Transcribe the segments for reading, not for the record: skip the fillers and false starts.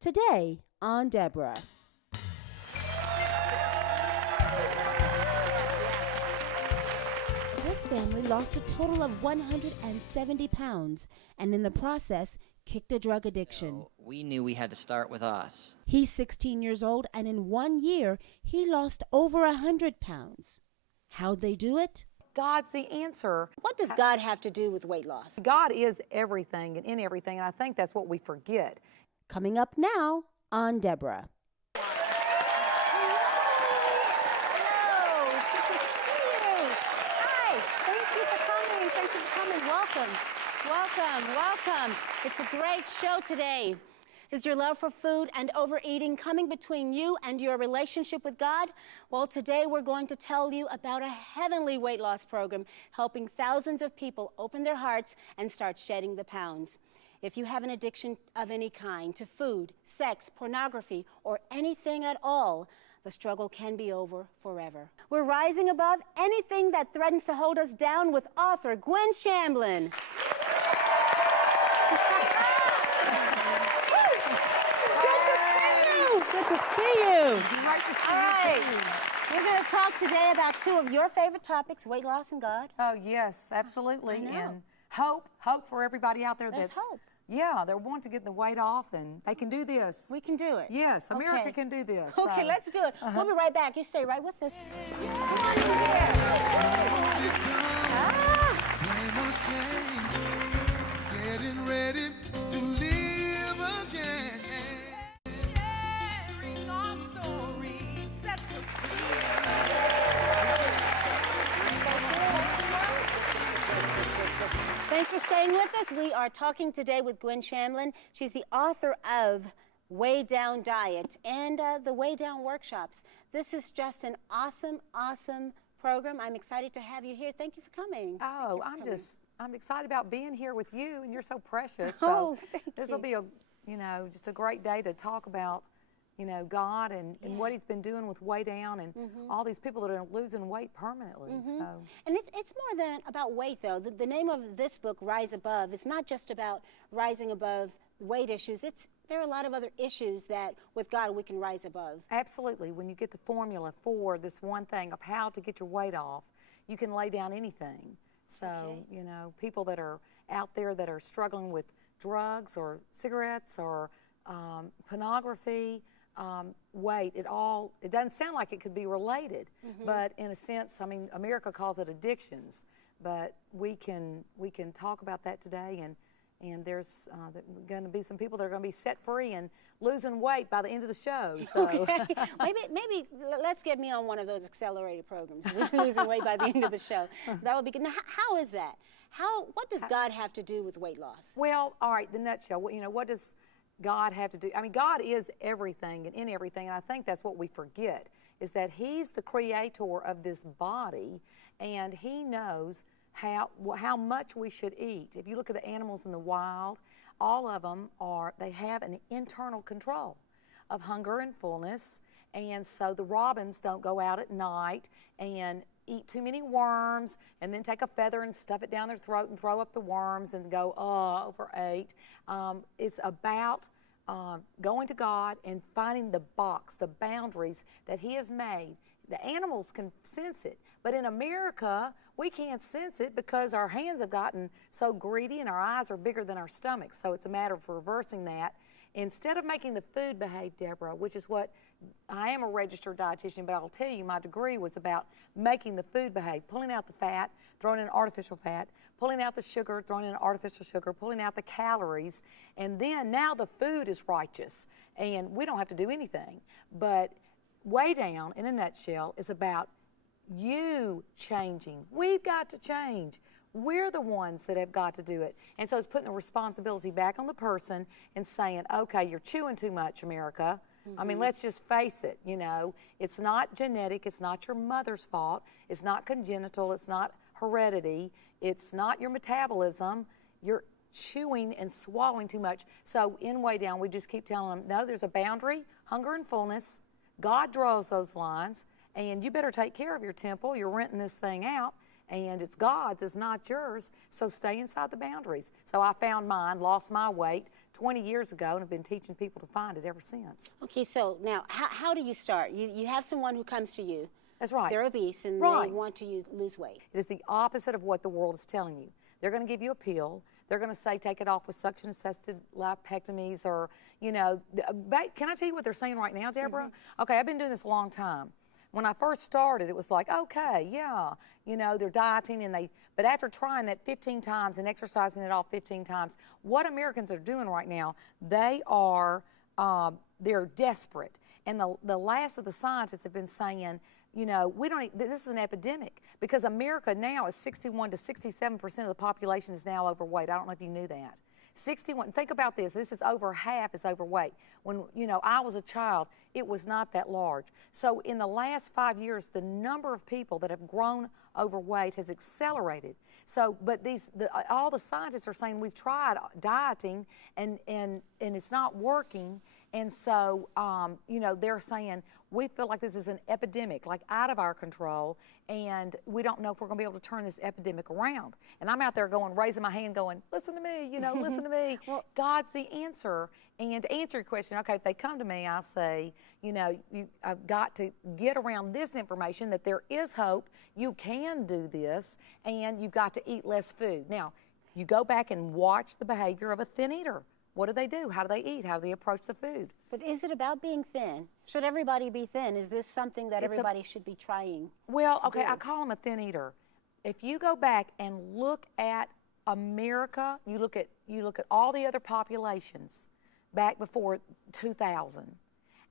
Today on Deborah. This family lost a total of 170 pounds and in the process kicked a drug addiction. We knew we had to start with us. He's 16 years old and in 1 year he lost over 100 pounds. How'd they do it? God's the answer. What does God have to do with weight loss? God is everything and in everything, and I think that's what we forget. Coming up now on Deborah. Hello, good to see you. Hi, thank you for coming. Welcome. It's a great show today. Is your love for food and overeating coming between you and your relationship with God? Well, today we're going to tell you about a heavenly weight loss program helping thousands of people open their hearts and start shedding the pounds. If you have an addiction of any kind to food, sex, pornography, or anything at all, the struggle can be over forever. We're rising above anything that threatens to hold us down with author Gwen Shamblin. Good to see you. Great to see All right. you too. We're going to talk today about two of your favorite topics, weight loss and God. Oh, yes, absolutely. I know. And hope for everybody out there There's that's hope. Yeah, they're wanting to get the weight off and they can do this. We can do it. Yes, America Okay. can do this. Okay, so. let's do it. We'll be right back. You stay right with us. Come on in here. Getting ready to live again. Sharing our stories sets us Thanks for staying with us. We are talking today with Gwen Shamblin. She's the author of Way Down Diet and the Way Down workshops. This is just an awesome program. I'm excited to have you here. Thank you for coming. Oh, I'm excited about being here with you, and you're so precious. Oh, So thank this will be just a great day to talk about, God and what He's been doing with Way Down and all these people that are losing weight permanently. So. And it's more than about weight, though. The name of this book, Rise Above, is not just about rising above weight issues. There are a lot of other issues that, with God, we can rise above. Absolutely. When you get the formula for this one thing of how to get your weight off, you can lay down anything. So, people that are out there that are struggling with drugs or cigarettes or pornography, weight, it doesn't sound like it could be related, but in a sense, America calls it addictions, but we can talk about that today, and there's going to be some people that are going to be set free and losing weight by the end of the show. So. Okay. maybe let's get me on one of those accelerated programs, losing weight by the end of the show. That would be good. Now, how is that? What does God have to do with weight loss? Well, all right, the nutshell, what does God have to do? God is everything and in everything, and I think that's what we forget, is that He's the creator of this body, and He knows how much we should eat. If you look at the animals in the wild, all of them they have an internal control of hunger and fullness, and so the robins don't go out at night and eat too many worms and then take a feather and stuff it down their throat and throw up the worms and go, overate. It's about going to God and finding the box, the boundaries that He has made. The animals can sense it, but in America, we can't sense it because our hands have gotten so greedy and our eyes are bigger than our stomachs. So it's a matter of reversing that. Instead of making the food behave, Deborah, which is what I am a registered dietitian, but I'll tell you my degree was about making the food behave, pulling out the fat, throwing in artificial fat, pulling out the sugar, throwing in artificial sugar, pulling out the calories, and then now the food is righteous, and we don't have to do anything. But Way Down, in a nutshell, is about you changing. We've got to change. We're the ones that have got to do it. And so it's putting the responsibility back on the person and saying, okay, you're chewing too much, America. Let's just face it, It's not genetic. It's not your mother's fault. It's not congenital. It's not heredity. It's not your metabolism. You're chewing and swallowing too much. So in Way Down, we just keep telling them, no, there's a boundary, hunger and fullness. God draws those lines, and you better take care of your temple. You're renting this thing out, and it's God's, it's not yours, so stay inside the boundaries. So I found mine, lost my weight, 20 years ago and have been teaching people to find it ever since. Okay, so now, how do you start? You have someone who comes to you. That's right. They're obese and Right. they want to lose weight. It is the opposite of what the world is telling you. They're going to give you a pill. They're going to say take it off with suction-assisted lipectomies or, you know, can I tell you what they're saying right now, Deborah? Okay, I've been doing this a long time. When I first started, it was like, okay, yeah, you know, they're dieting but after trying that 15 times and exercising it off 15 times, what Americans are doing right now, they're desperate. And the last of the scientists have been saying, you know, this is an epidemic because America now is 61 to 67% of the population is now overweight. I don't know if you knew that. 61, think about this, is over half is overweight. When, you know, I was a child, it was not that large. So in the last 5 years, the number of people that have grown overweight has accelerated. So, but all the scientists are saying we've tried dieting and it's not working. And so, you know, they're saying we feel like this is an epidemic, like out of our control, and we don't know if we're going to be able to turn this epidemic around. And I'm out there raising my hand going, listen to me, you know, listen to me. Well, God's the answer. And to answer your question, okay, if they come to me, I say, you know, I've got to get around this information that there is hope, you can do this, and you've got to eat less food. Now, you go back and watch the behavior of a thin eater. What do they do? How do they eat? How do they approach the food? But is it about being thin? Should everybody be thin? Is this something that everybody should be trying? Well, okay, I call them a thin eater. If you go back and look at America, you look at all the other populations back before 2000,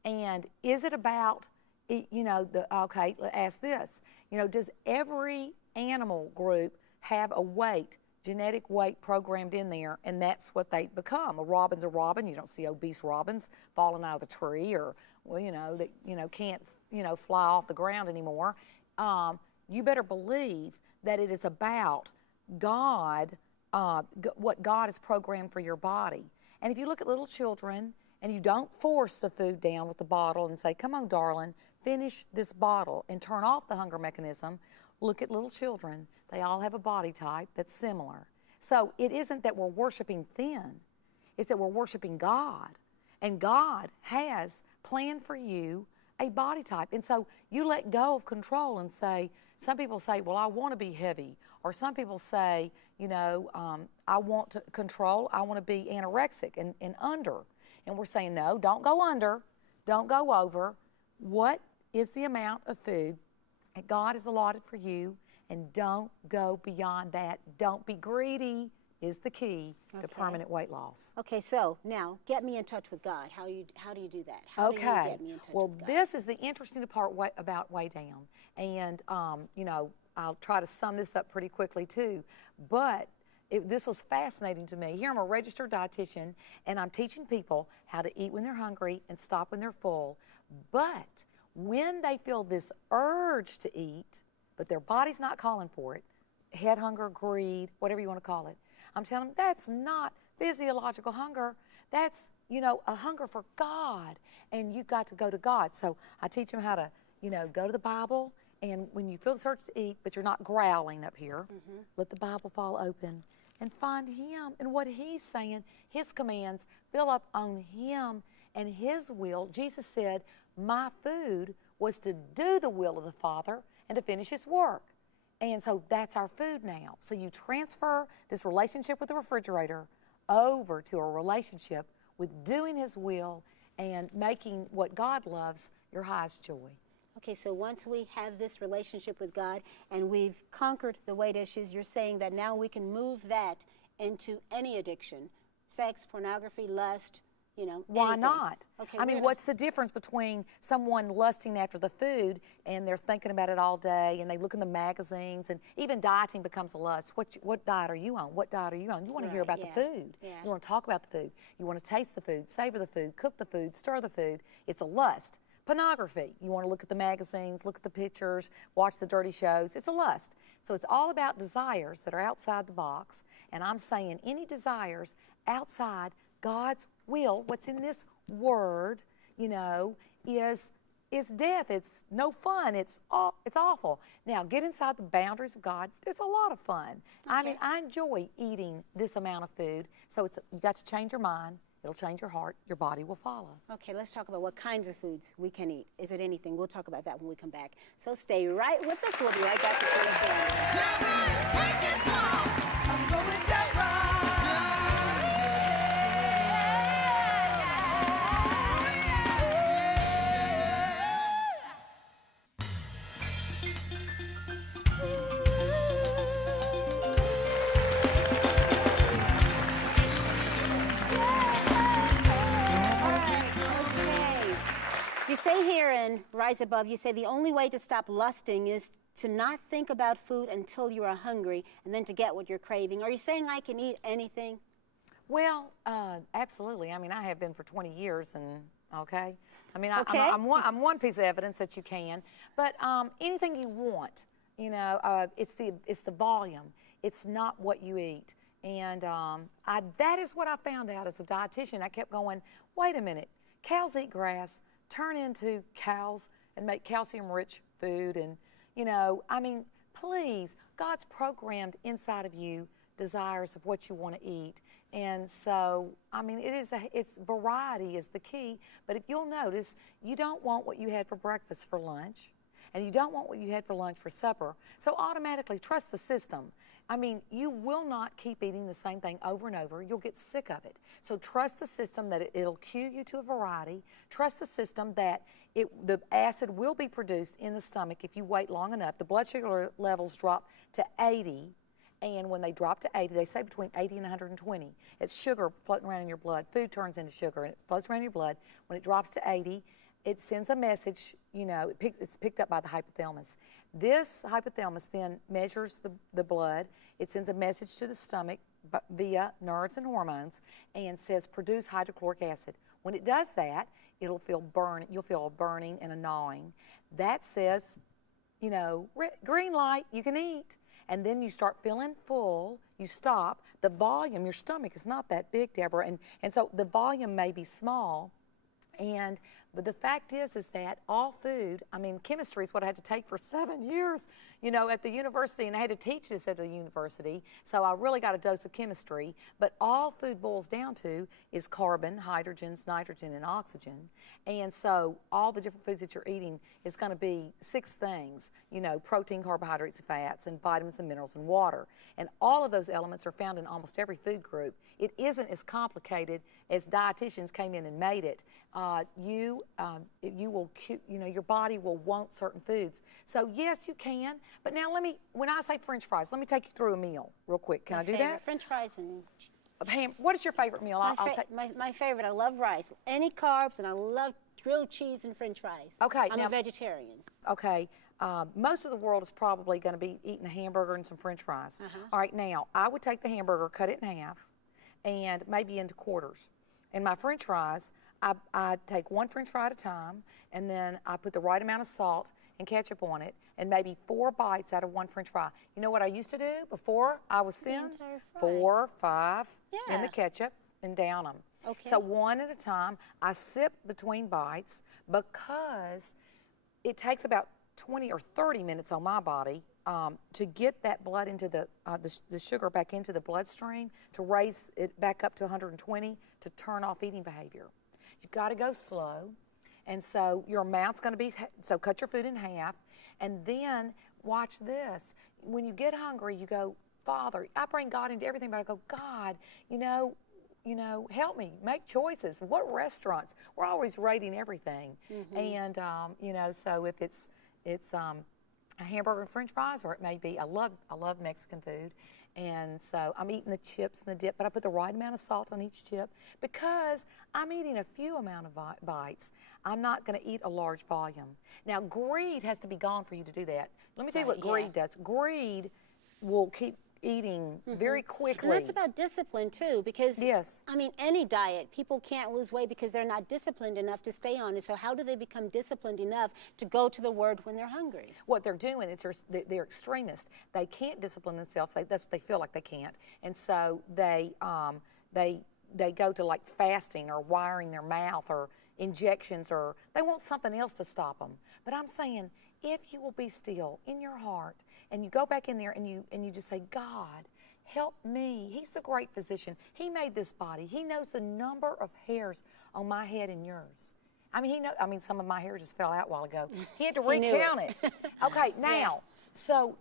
and is it about, you know, okay, ask this, you know, does every animal group have a genetic weight programmed in there, and that's what they become? A robin's a robin. You don't see obese robins falling out of the tree, or, well, you know, that, you know, can't, you know, fly off the ground anymore. You better believe that it is about God, what God has programmed for your body. And if you look at little children and you don't force the food down with the bottle and say, come on, darling, finish this bottle and turn off the hunger mechanism, look at little children. They all have a body type that's similar. So it isn't that we're worshiping thin. It's that we're worshiping God. And God has planned for you a body type. And so you let go of control and say, some people say, well, I want to be heavy. Or some people say, you know, I want to control, I want to be anorexic and under. And we're saying, no, don't go under, don't go over. What is the amount of food that God has allotted for you? And don't go beyond that. Don't be greedy is the key to permanent weight loss. Okay, so now get me in touch with God. How do you do that? How do you get me in touch with God? This is the interesting part about Way Down. And, you know, I'll try to sum this up pretty quickly too. But this was fascinating to me. Here I'm a registered dietitian, and I'm teaching people how to eat when they're hungry and stop when they're full. But when they feel this urge to eat, but their body's not calling for it, head hunger, greed, whatever you want to call it, I'm telling them that's not physiological hunger. That's, you know, a hunger for God, and you've got to go to God. So I teach them how to, you know, go to the Bible, and when you feel the urge to eat, but you're not growling up here, let the Bible fall open and find Him and what He's saying, His commands, fill up on Him and His will. Jesus said, my food was to do the will of the Father and to finish His work. And so that's our food now. So you transfer this relationship with the refrigerator over to a relationship with doing His will and making what God loves your highest joy. Okay, so once we have this relationship with God and we've conquered the weight issues, you're saying that now we can move that into any addiction, sex, pornography, lust, you know, Why anything. not? Okay, I mean, what's the difference between someone lusting after the food and they're thinking about it all day and they look in the magazines, and even dieting becomes a lust. What diet are you on? What diet are you on? You want to hear about the food. Yeah. You want to talk about the food. You want to taste the food, savor the food, cook the food, stir the food. It's a lust. Pornography, you want to look at the magazines, look at the pictures, watch the dirty shows. It's a lust. So it's all about desires that are outside the box. And I'm saying any desires outside God's will, what's in this word, you know, is death. It's no fun. It's awful. Now, get inside the boundaries of God. There's a lot of fun. Okay. I mean, I enjoy eating this amount of food. So you got to change your mind It'll change your heart. Your body will follow. Okay, let's talk about what kinds of foods we can eat. Is it anything? We'll talk about that when we come back. So stay right with us. We'll be right back to Family. You say here in Rise Above, you say the only way to stop lusting is to not think about food until you are hungry and then to get what you're craving. Are you saying I can eat anything? Well, absolutely. I mean, I have been for 20 years, and okay. I mean, Okay. I'm one piece of evidence that you can, but anything you want, you know, it's the volume. It's not what you eat, and that is what I found out as a dietitian. I kept going, wait a minute, cows eat grass. Turn into cows and make calcium-rich food, and you know, I mean, please, God's programmed inside of you desires of what you want to eat, and so I mean, it's variety is the key. But if you'll notice, you don't want what you had for breakfast for lunch, and you don't want what you had for lunch for supper. So automatically trust the system. I mean, you will not keep eating the same thing over and over. You'll get sick of it. So trust the system that it'll cue you to a variety. Trust the system that the acid will be produced in the stomach if you wait long enough. The blood sugar levels drop to 80, and when they drop to 80, they say between 80 and 120. It's sugar floating around in your blood. Food turns into sugar, and it floats around in your blood. When it drops to 80, it sends a message, you know, it's picked up by the hypothalamus. This hypothalamus then measures the blood. It sends a message to the stomach via nerves and hormones and says produce hydrochloric acid. When it does that, you'll feel a burning and a gnawing. That says, you know, green light, you can eat. And then you start feeling full, you stop. The volume, your stomach is not that big, Deborah, and so the volume may be small. But the fact is that all food, I mean, chemistry is what I had to take for 7 years, you know, at the university, and I had to teach this at the university, so I really got a dose of chemistry. But all food boils down to is carbon, hydrogens, nitrogen, and oxygen. And so all the different foods that you're eating is going to be 6 things, you know, protein, carbohydrates, fats, and vitamins and minerals and water. And all of those elements are found in almost every food group. It isn't as complicated as dietitians came in and made it. Your body will want certain foods. So yes, you can. But now when I say French fries, let me take you through a meal real quick. Can I do that? French fries and Ham. What is your favorite meal? my favorite. I love rice, any carbs, and I love grilled cheese and French fries. Okay, I'm a vegetarian. Okay. Most of the world is probably going to be eating a hamburger and some French fries. All right, now I would take the hamburger, cut it in half, and maybe into quarters. And my French fries, I take one French fry at a time, and then I put the right amount of salt and ketchup on it, and maybe 4 bites out of one French fry. You know what I used to do before I was thin? 4 or 5 in the ketchup and down them. Okay. So one at a time. I sip between bites because it takes about 20 or 30 minutes on my body to get that blood into the sugar back into the bloodstream, to raise it back up to 120, to turn off eating behavior. You've got to go slow, and so your amount's going to be, so cut your food in half, and then watch this. When you get hungry, you go, Father, I bring God into everything, but I go, God, you know, help me make choices. What restaurants? We're always rating everything, and you know, so if it's a hamburger and French fries, or it may be, I love Mexican food, and so I'm eating the chips and the dip, but I put the right amount of salt on each chip because I'm eating a few amount of bites. I'm not going to eat a large volume. Now, greed has to be gone for you to do that. Let me tell you what greed does. Greed will keep eating very quickly. And that's about discipline too, because I mean, any diet, people can't lose weight because they're not disciplined enough to stay on it. So how do they become disciplined enough to go to the Word when they're hungry? What they're doing is they're extremists. They can't discipline themselves. That's what they feel like they can't, and so they go to like fasting or wiring their mouth or injections, or they want something else to stop them. But I'm saying, if you will be still in your heart, and you go back in there and you just say, God, help me. He's the great physician. He made this body. He knows the number of hairs on my head and yours. I mean, some of my hair just fell out a while ago. He had to recount it. Okay, now, so,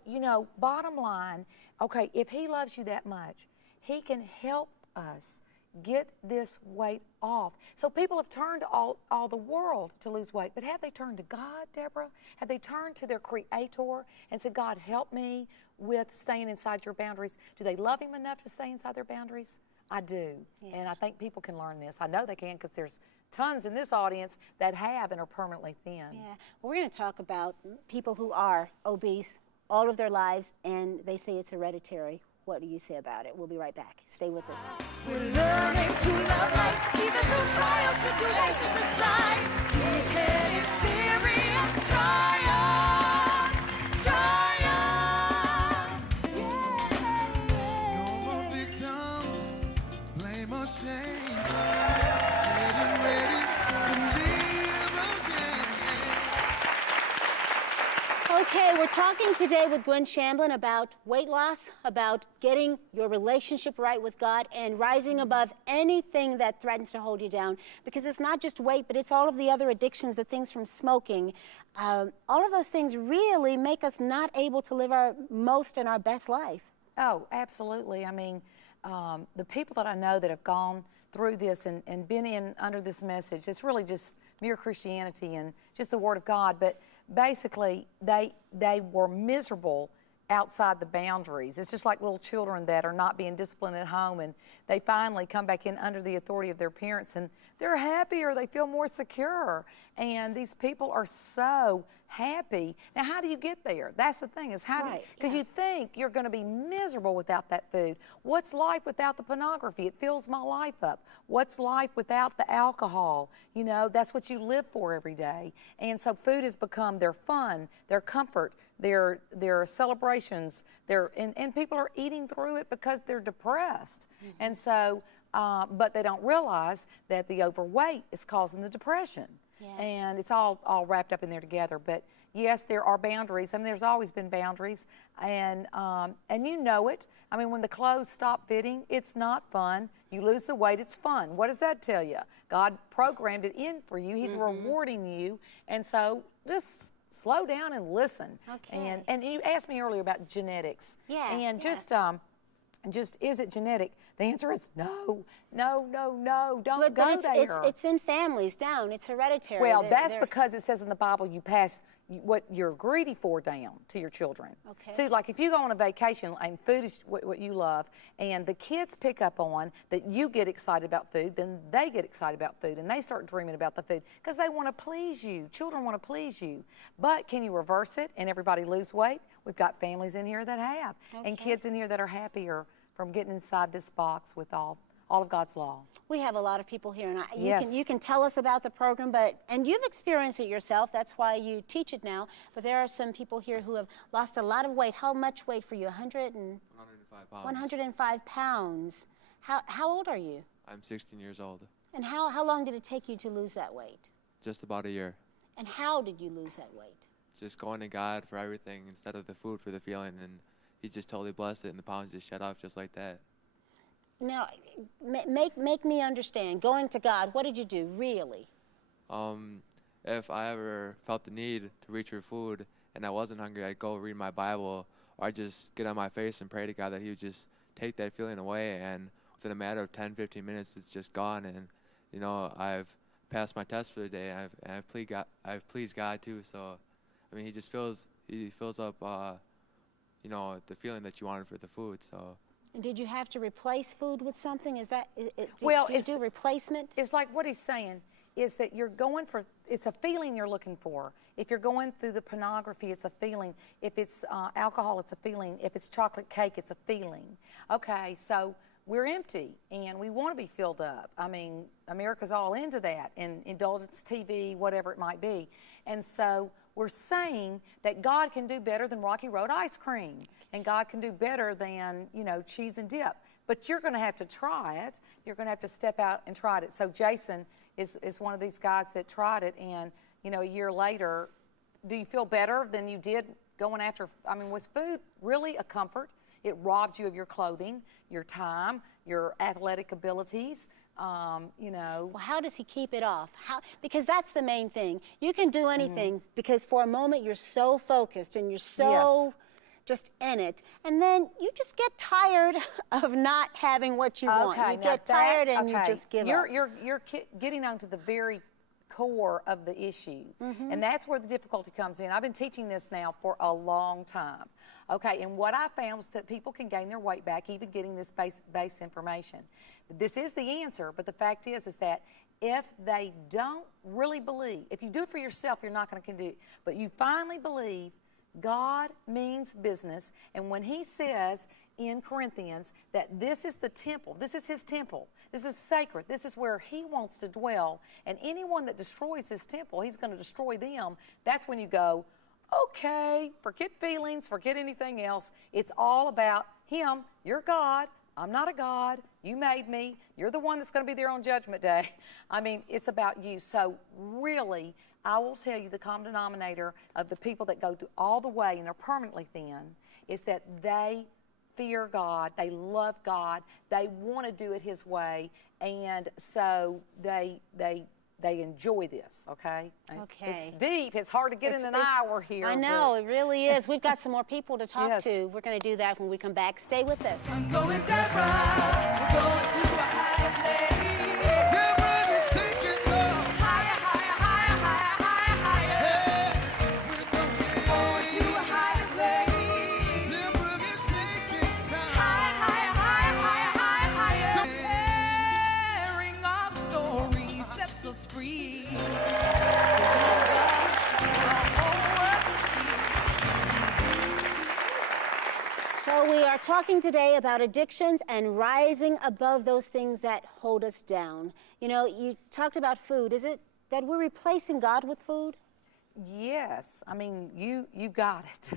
bottom line, okay, if he loves you that much, he can help us get this weight off. So people have turned to all the world to lose weight, but have they turned to God, Deborah? Have they turned to their Creator and said, God, help me with staying inside your boundaries? Do they love Him enough to stay inside their boundaries? I do, and I think people can learn this. I know they can, because there's tons in this audience that have and are permanently thin. Yeah, well, we're going to talk about people who are obese all of their lives, and they say it's hereditary. What do you say about it? We'll be right back. Stay with us. We're learning to love life, even through trials, tribulations, and strife. We can experience triumph, triumph. Yeah. No more victims, blame or shame. Getting ready to live again. Okay, we're talking today with Gwen Shamblin about weight loss, about getting your relationship right with God, and rising above anything that threatens to hold you down. Because it's not just weight, but it's all of the other addictions, the things from smoking. All of those things really make us not able to live our most and our best life. Oh, absolutely. I mean, the people that I know that have gone through this and been in under this message, it's really just mere Christianity and just the Word of God. But basically, they were miserable outside the boundaries. It's just like little children that are not being disciplined at home, and they finally come back in under the authority of their parents, and they're happier, they feel more secure, and these people are so happy. Now, how do you get there? That's the thing, is how do you, because you think you're going to be miserable without that food. What's life without the pornography? It fills my life up. What's life without the alcohol? That's what you live for every day. And so food has become their fun, their comfort, their celebrations, and people are eating through it because they're depressed. Mm-hmm. And so, but they don't realize that the overweight is causing the depression. Yeah. And it's all wrapped up in there together. But yes, there are boundaries. I mean, there's always been boundaries, and you know it. I mean, when the clothes stop fitting, it's not fun. You lose the weight, it's fun. What does that tell you? God programmed it in for you. He's rewarding you, and so just slow down and listen. Okay. And you asked me earlier about genetics. Yeah. And just is it genetic? The answer is no. Don't go there. It's in families down. It's hereditary. Well, that's because it says in the Bible you pass what you're greedy for down to your children. Okay. So, like, if you go on a vacation and food is what you love, and the kids pick up on that you get excited about food, then they get excited about food, and they start dreaming about the food because they want to please you. Children want to please you. But can you reverse it and everybody lose weight? We've got families in here that have, and kids in here that are happier from getting inside this box with all of God's law. We have a lot of people here, and you can tell us about the program, and you've experienced it yourself. That's why you teach it now. But there are some people here who have lost a lot of weight. How much weight for you? 105 pounds. 105 pounds. How old are you? I'm 16 years old. And how long did it take you to lose that weight? Just about a year. And how did you lose that weight? Just going to God for everything instead of the food for the feeling, and He just totally blessed it, and the pounds just shut off just like that. Now, make me understand. Going to God, what did you do, really? If I ever felt the need to reach for food and I wasn't hungry, I'd go read my Bible, or I'd just get on my face and pray to God that He would just take that feeling away, and within a matter of 10, 15 minutes, it's just gone. And, I've passed my test for the day, and I've pleased God too. So, I mean, He fills up, the feeling that you wanted for the food, so. And did you have to replace food with something? Do you do replacement? It's like what he's saying is that you're going for, it's a feeling you're looking for. If you're going through the pornography, it's a feeling. If it's alcohol, it's a feeling. If it's chocolate cake, it's a feeling. Okay, so we're empty and we want to be filled up. I mean, America's all into that, and indulgence TV, whatever it might be. And so we're saying that God can do better than Rocky Road ice cream, and God can do better than, cheese and dip. But you're going to have to try it. You're going to have to step out and try it. So Jason is one of these guys that tried it, and, a year later, do you feel better than you did going after, was food really a comfort? It robbed you of your clothing, your time, your athletic abilities. You know. Well, how does he keep it off? Because that's the main thing. You can do anything because for a moment you're so focused and you're so just in it. And then you just get tired of not having what you want. You get tired and you just give up. You're getting onto the very core of the issue. And that's where the difficulty comes in. I've been teaching this now for a long time. Okay, and what I found was that people can gain their weight back even getting this base information. This is the answer, but the fact is that if they don't really believe, if you do it for yourself, you're not going to do it. But you finally believe God means business, and when he says in Corinthians that this is the temple, this is his temple, this is sacred, this is where he wants to dwell, and anyone that destroys this temple, he's going to destroy them, that's when you go, okay, forget feelings, forget anything else. It's all about him. You're God. I'm not a God. You made me. You're the one that's going to be there on Judgment Day. I mean, it's about you. So really, I will tell you the common denominator of the people that go all the way and are permanently thin is that they fear God. They love God. They want to do it his way. And so they enjoy this, okay? Okay. It's deep. It's hard to get in an hour here. I know, it really is. We've got some more people to talk to. We're going to do that when we come back. Stay with us. I'm going that route. We're going to a higher place. Deborah is sinking down. Higher, higher, higher, higher, higher, higher. We're going to a higher place. Deborah is sinking down. Higher, higher, higher, higher, higher. Sharing our story sets us free. So we are talking today about addictions and rising above those things that hold us down. You know, you talked about food. Is it that we're replacing God with food? Yes. I mean, you got it.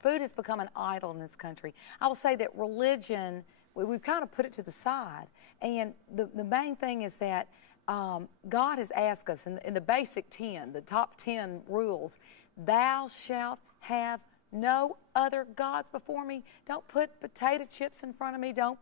Food has become an idol in this country. I will say that religion, we've kind of put it to the side. And the main thing is that God has asked us in the basic 10, the top 10 rules, thou shalt have no other gods before me. Don't put potato chips in front of me. Don't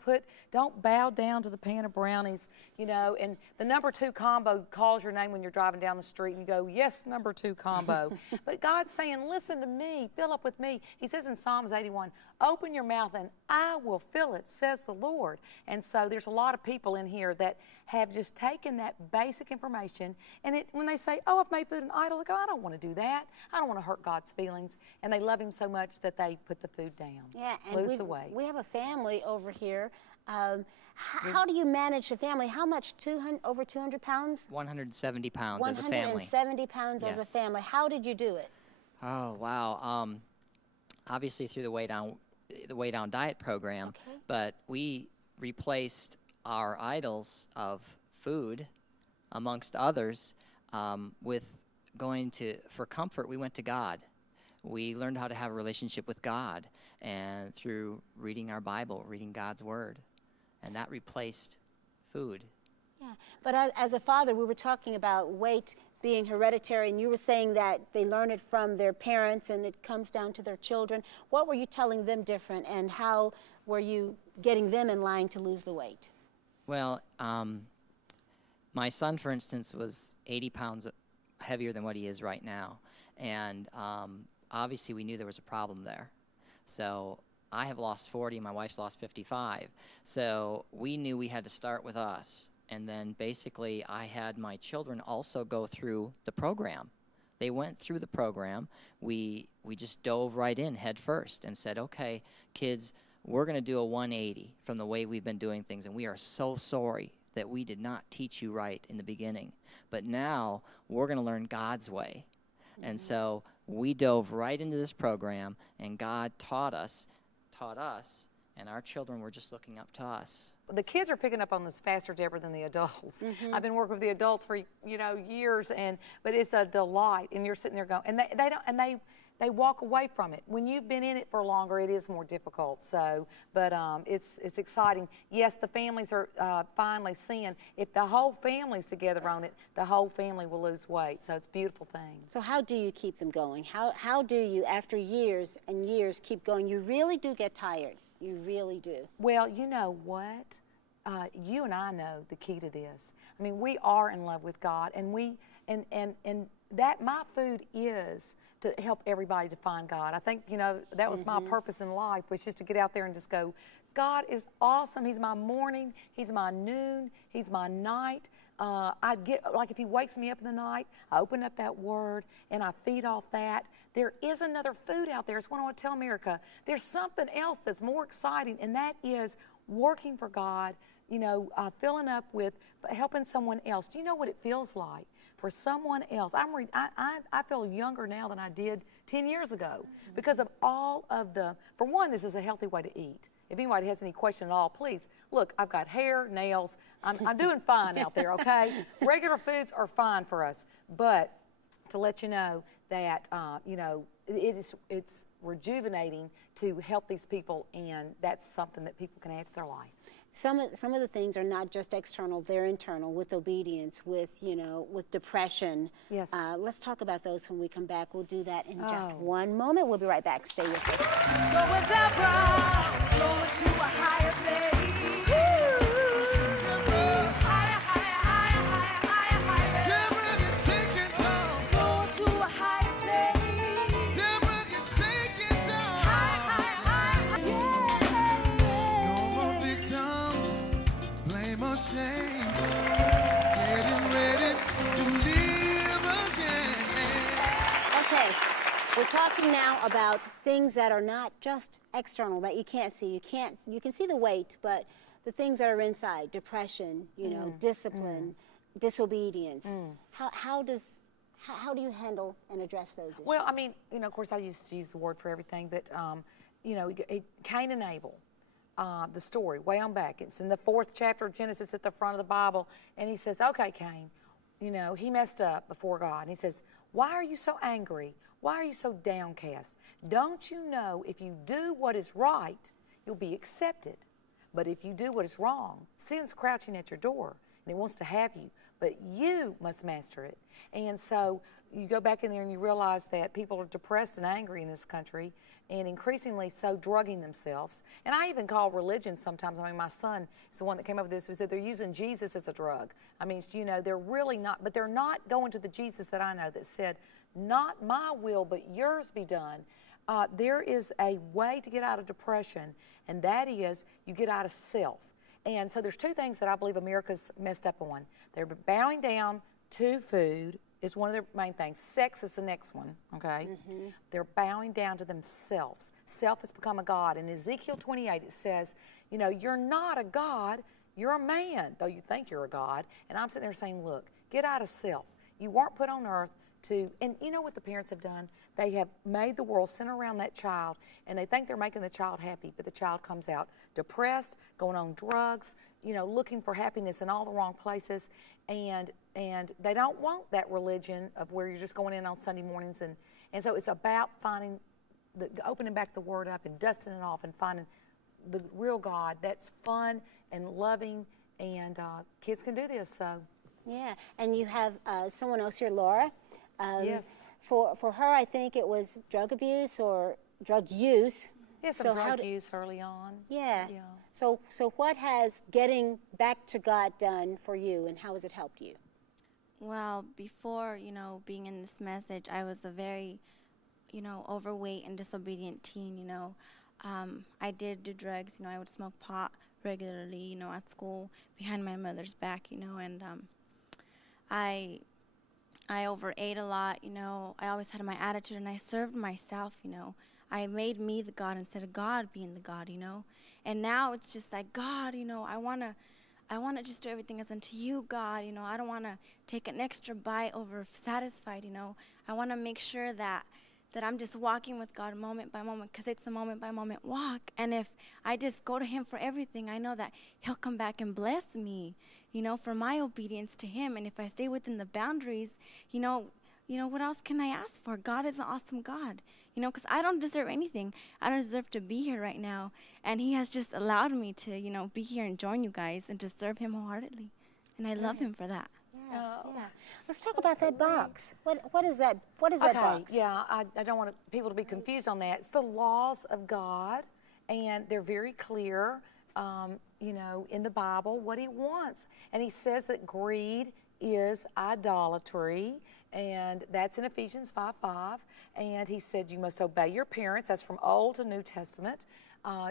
bow down to the pan of brownies, you know. And the number 2 combo calls your name when you're driving down the street and you go, yes, number 2 combo. But God's saying, listen to me, fill up with me. He says in Psalms 81, open your mouth and I will fill it, says the Lord. And so there's a lot of people in here that have just taken that basic information and when they say, oh, I've made food an idol, they go, I don't want to do that. I don't want to hurt God's feelings. And they love him so much that they put the food down. Yeah, and lose the weight. We have a family over here. How do you manage a family? How much? Over 200 pounds? 170 pounds as a family. 170 pounds as a family. How did you do it? Oh, wow. Obviously through the Way Down diet program, but we replaced our idols of food, amongst others, with for comfort, we went to God. We learned how to have a relationship with God, and through reading our Bible, reading God's Word, and that replaced food. Yeah, but as a father, we were talking about weight being hereditary, and you were saying that they learn it from their parents and it comes down to their children. What were you telling them different, and how were you getting them in line to lose the weight? Well, my son, for instance, was 80 pounds heavier than what he is right now, and obviously we knew there was a problem there. So I have lost 40, my wife's lost 55. So we knew we had to start with us. And then basically I had my children also go through the program. They went through the program. We just dove right in head first and said, okay, kids, we're going to do a 180 from the way we've been doing things. And we are so sorry that we did not teach you right in the beginning. But now we're going to learn God's way. And so we dove right into this program, and God taught us, and our children were just looking up to us. The kids are picking up on this faster, Deborah, than the adults. I've been working with the adults for years, but it's a delight. And you're sitting there going, and they walk away from it. When you've been in it for longer, it is more difficult. So, but it's exciting. Yes, the families are finally seeing if the whole family's together on it, the whole family will lose weight. So it's a beautiful thing. So how do you keep them going? How do you, after years and years, keep going? You really do get tired. You really do. Well, you know what? You and I know the key to this. I mean, we are in love with God, and that my food is to help everybody to find God. I think, you know, that was my purpose in life, was just to get out there and just go, God is awesome. He's my morning, He's my noon, He's my night. I get, like, if He wakes me up in the night, I open up that Word and I feed off that. There is another food out there. It's what I want to tell America. There's something else that's more exciting, and that is working for God, you know, filling up with helping someone else. Do you know what it feels like for someone else? I feel younger now than I did 10 years ago because of all of for one, this is a healthy way to eat. If anybody has any question at all, please, look, I've got hair, nails. I'm doing fine out there, okay? Regular foods are fine for us. But to let you know that, you know, it's rejuvenating to help these people, and that's something that people can add to their life. Some of the things are not just external, they're internal, with obedience, with, you know, with depression. Yes. Let's talk about those when we come back. We'll do that in just one moment. We'll be right back. Stay with us. Going down, going to a higher place. Deborah. Higher, higher, higher, higher, higher, higher. Deborah is taking time. Going to a higher place. Deborah is taking time. Higher, higher, higher, higher. No more victims, blame or shame. Getting ready to live again. Okay, we're talking now about things that are not just external, that you can't see. You can see the weight, but the things that are inside, depression, you know, discipline, disobedience. How do you handle and address those issues? Well, I mean, you know, of course, I used to use the word for everything, but, you know, Cain and Abel, the story, way on back. It's in the 4th chapter of Genesis at the front of the Bible, and he says, okay, Cain, you know, he messed up before God. And he says, why are you so angry? Why are you so downcast? Don't you know if you do what is right, you'll be accepted? But if you do what is wrong, sin's crouching at your door, and it wants to have you, but you must master it. And so you go back in there and you realize that people are depressed and angry in this country, and increasingly so drugging themselves. And I even call religion sometimes, I mean, my son is the one that came up with this, was that they're using Jesus as a drug. I mean, you know, they're really not, but they're not going to the Jesus that I know that said, not my will, but yours be done. There is a way to get out of depression, and that is you get out of self. And so there's two things that I believe America's messed up on. They're bowing down to food is one of their main things. Sex is the next one, okay? They're bowing down to themselves. Self has become a god. In Ezekiel 28, it says, you know, you're not a god, you're a man, though you think you're a god. And I'm sitting there saying, look, get out of self. You weren't put on earth to, and you know what the parents have done? They have made the world center around that child, and they think they're making the child happy, but the child comes out depressed, going on drugs, you know, looking for happiness in all the wrong places, and they don't want that religion of where you're just going in on Sunday mornings, and so it's about finding, opening back the Word up and dusting it off and finding the real God that's fun and loving, and kids can do this, so. Yeah, and you have someone else here, Laura. Yes. For her, I think it was drug abuse or drug use. Yes, some drug use early on. Yeah. Yeah. So what has getting back to God done for you, and how has it helped you? Well, before, you know, being in this message, I was a very, you know, overweight and disobedient teen, you know. I did do drugs, you know, I would smoke pot regularly, you know, at school behind my mother's back, you know, and I overate a lot, you know. I always had my attitude, and I served myself, you know. I made me the God instead of God being the God, you know. And now it's just like, God, you know, I want to just do everything as unto you, God, you know. I don't want to take an extra bite over satisfied, you know. I want to make sure that I'm just walking with God moment by moment, because it's a moment by moment walk. And if I just go to Him for everything, I know that He'll come back and bless me, you know, for my obedience to Him. And if I stay within the boundaries, you know, you know, what else can I ask for? God is an awesome God, you know, because I don't deserve anything. I don't deserve to be here right now. And he has just allowed me to, you know, be here and join you guys and to serve him wholeheartedly. And I love him for that. Yeah. Let's talk about that box. What is that? What is that box? Yeah, I don't want people to be confused on that. It's the laws of God, and they're very clear, you know, in the Bible what he wants. And he says that greed is idolatry, and that's in Ephesians 5:5. And he said you must obey your parents. That's from Old to New Testament.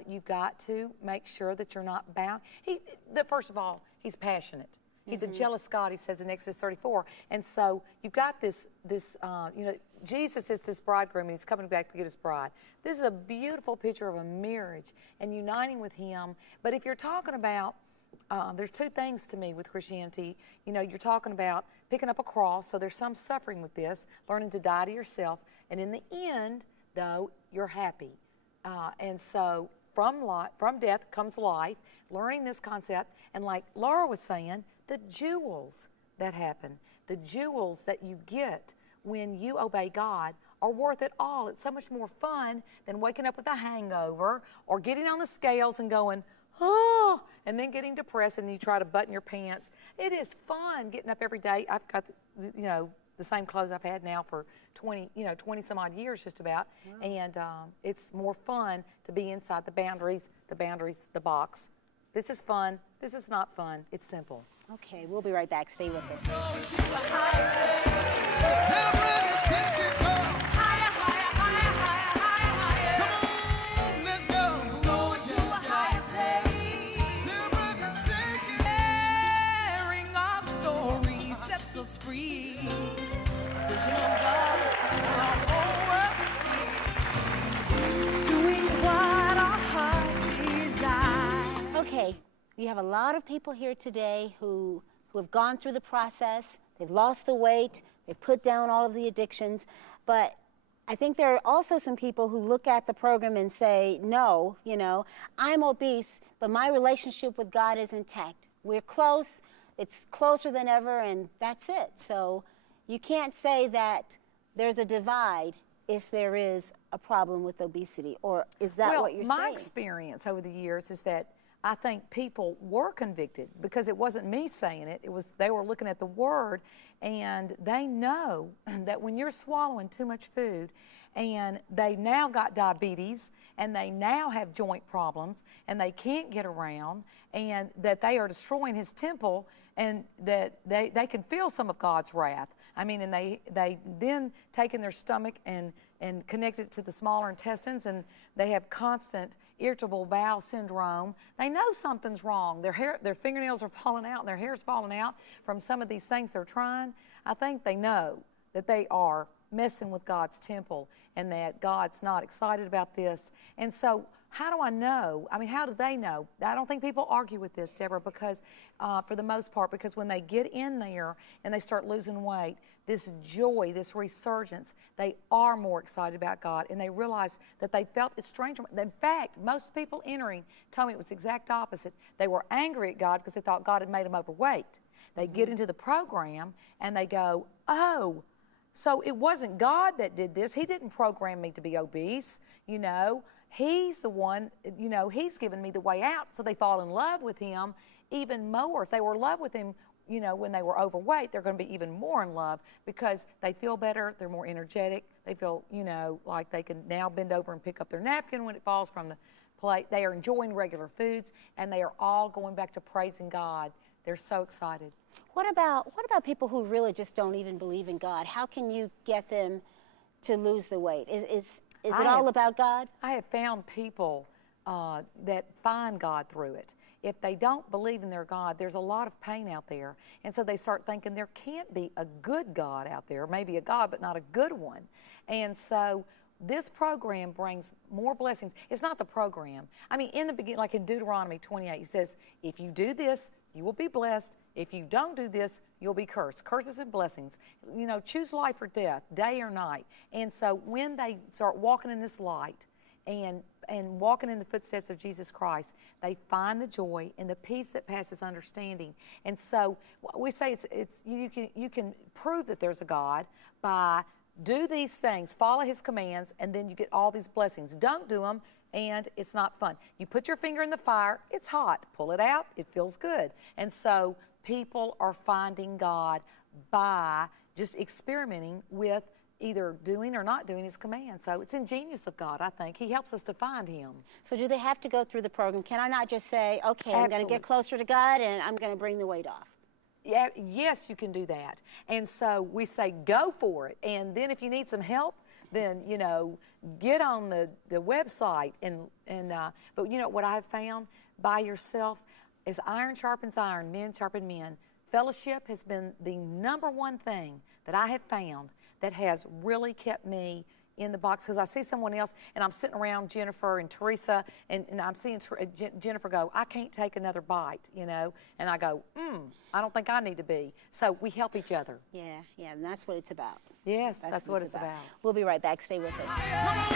You've got to make sure that you're not bound. First of all, he's passionate. He's a jealous God, he says in Exodus 34. And so you've got this, you know, Jesus is this bridegroom, and he's coming back to get his bride. This is a beautiful picture of a marriage and uniting with him. But if you're talking about, there's two things to me with Christianity. You know, you're talking about picking up a cross, so there's some suffering with this, learning to die to yourself. And in the end, though, you're happy. And so from death comes life, learning this concept. And like Laura was saying, the jewels that happen, the jewels that you get when you obey God are worth it all. It's so much more fun than waking up with a hangover or getting on the scales and going, oh, and then getting depressed and you try to button your pants. It is fun getting up every day. I've got, you know, the same clothes I've had now for 20 some odd years just about. Wow. And it's more fun to be inside the boundaries, the box. This is fun. This is not fun. It's simple. Okay, we'll be right back. Stay with us. Okay, we have a lot of people here today who have gone through the process. They've lost the weight. They've put down all of the addictions. But I think there are also some people who look at the program and say, no, you know, I'm obese, but my relationship with God is intact. We're close. It's closer than ever, and that's it. So you can't say that there's a divide if there is a problem with obesity, or is that what you're saying? Well, my experience over the years is that I think people were convicted because it wasn't me saying it. It was they were looking at the Word, and they know that when you're swallowing too much food, and they now got diabetes, and they now have joint problems, and they can't get around, and that they are destroying His temple, and that they can feel some of God's wrath. I mean, and they then take in their stomach and connect it to the smaller intestines, and they have constant irritable bowel syndrome. They know something's wrong. Their fingernails are falling out, and their hair's falling out from some of these things they're trying. I think they know that they are messing with God's temple and that God's not excited about this. And so how do I know? I mean, how do they know? I don't think people argue with this, Deborah, because for the most part, because when they get in there and they start losing weight, this joy, this resurgence, they are more excited about God, and they realize that they felt it strange. In fact, most people entering told me it was the exact opposite. They were angry at God because they thought God had made them overweight. They get into the program and they go, oh, so it wasn't God that did this. He didn't program me to be obese, you know. He's the one, you know, He's given me the way out. So they fall in love with Him even more. If they were in love with Him, you know, when they were overweight, they're going to be even more in love because they feel better, they're more energetic, they feel, you know, like they can now bend over and pick up their napkin when it falls from the plate. They are enjoying regular foods, and they are all going back to praising God. They're so excited. What about people who really just don't even believe in God? How can you get them to lose the weight? Is it all about God? I have found people that find God through it. If they don't believe in their God, there's a lot of pain out there. And so they start thinking there can't be a good God out there, maybe a God, but not a good one. And so this program brings more blessings. It's not the program. I mean, in the beginning, like in Deuteronomy 28, He says, if you do this, you will be blessed. If you don't do this, you'll be cursed. Curses and blessings. You know, choose life or death, day or night. And so when they start walking in this light, and walking in the footsteps of Jesus Christ, they find the joy and the peace that passes understanding. And so we say you can prove that there's a God by do these things, follow His commands, and then you get all these blessings. Don't do them, and it's not fun. You put your finger in the fire, it's hot. Pull it out, it feels good. And so people are finding God by just experimenting with either doing or not doing His commands. So it's ingenious of God, I think. He helps us to find Him. So do they have to go through the program? Can I not just say, okay, I'm going to Absolutely. get closer to God and I'm going to bring the weight off? Yeah, yes, you can do that. And so we say go for it. And then if you need some help, then, you know, get on the website. But you know what I've found by yourself is iron sharpens iron, men sharpen men. Fellowship has been the #1 thing that I have found that has really kept me in the box, because I see someone else and I'm sitting around Jennifer and Teresa and I'm seeing Jennifer go, I can't take another bite, you know, and I go, I don't think I need to be. So we help each other. Yeah, and that's what it's about. Yes, that's what it's about. We'll be right back. Stay with us. Come on,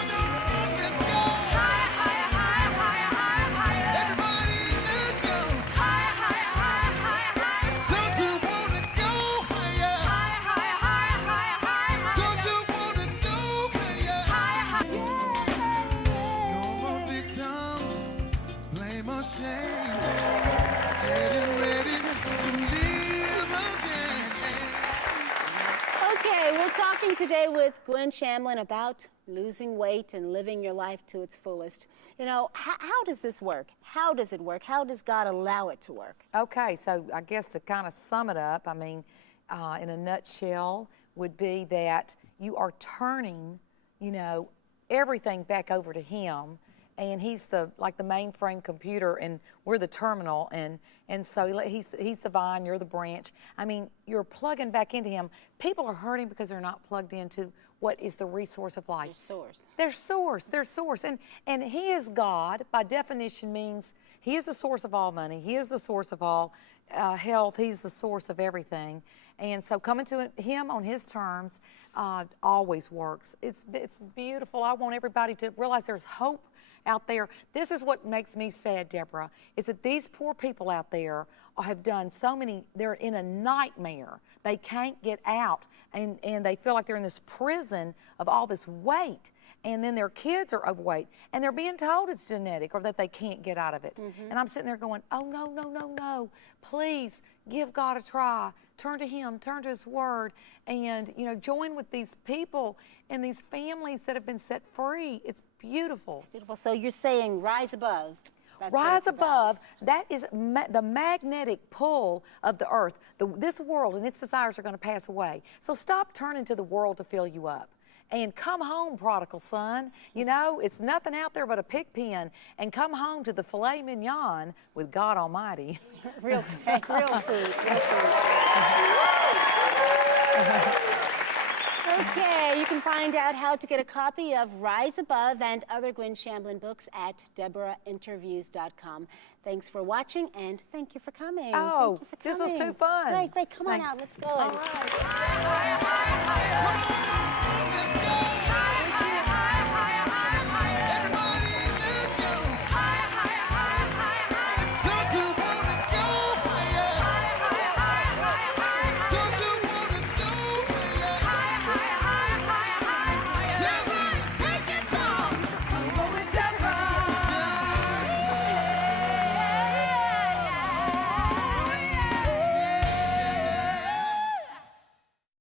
let's go. Higher, higher, higher, higher, higher, higher. Everybody, let's go. Higher, higher, higher, higher, higher. Don't you wanna go higher? Higher, higher, higher, higher, higher. Don't you wanna go higher? Higher, higher. No more victims, blame or shame. Getting ready to live again. Okay, we're talking today with Gwen Shamblin about losing weight and living your life to its fullest. You know, how does this work? How does it work? How does God allow it to work? Okay, so I guess to kind of sum it up, I mean, in a nutshell, would be that you are turning, you know, everything back over to Him, and He's like the mainframe computer, and we're the terminal, and so he's the vine, you're the branch. I mean, you're plugging back into Him. People are hurting because they're not plugged into what is the resource of life. Their source. And He is God, by definition, means He is the source of all money. He is the source of all health. He's the source of everything. And so coming to Him on His terms always works. It's beautiful. I want everybody to realize there's hope out there. This is what makes me sad, Deborah, is that these poor people out there have done so many, they're in a nightmare. They can't get out, and they feel like they're in this prison of all this weight, and then their kids are overweight, and they're being told it's genetic or that they can't get out of it. And I'm sitting there going, oh, no, no, no, no. Please give God a try. Turn to Him, turn to His Word, and, you know, join with these people and these families that have been set free. It's beautiful. It's beautiful. So you're saying rise above. That's what Rise it's about. above, that is the magnetic pull of the earth. This world and its desires are going to pass away. So stop turning to the world to fill you up. And come home, prodigal son. You know, it's nothing out there but a pig pen. And come home to the filet mignon with God Almighty. Real steak, real food, real food. Okay, you can find out how to get a copy of Rise Above and other Gwen Shamblin books at DEBORAH'Interviews.com. Thanks for watching, and thank you for coming. Oh, Thank you for this was coming. too fun. Great. Come on out. Let's go. All right. Higher, higher, higher, higher. Come on.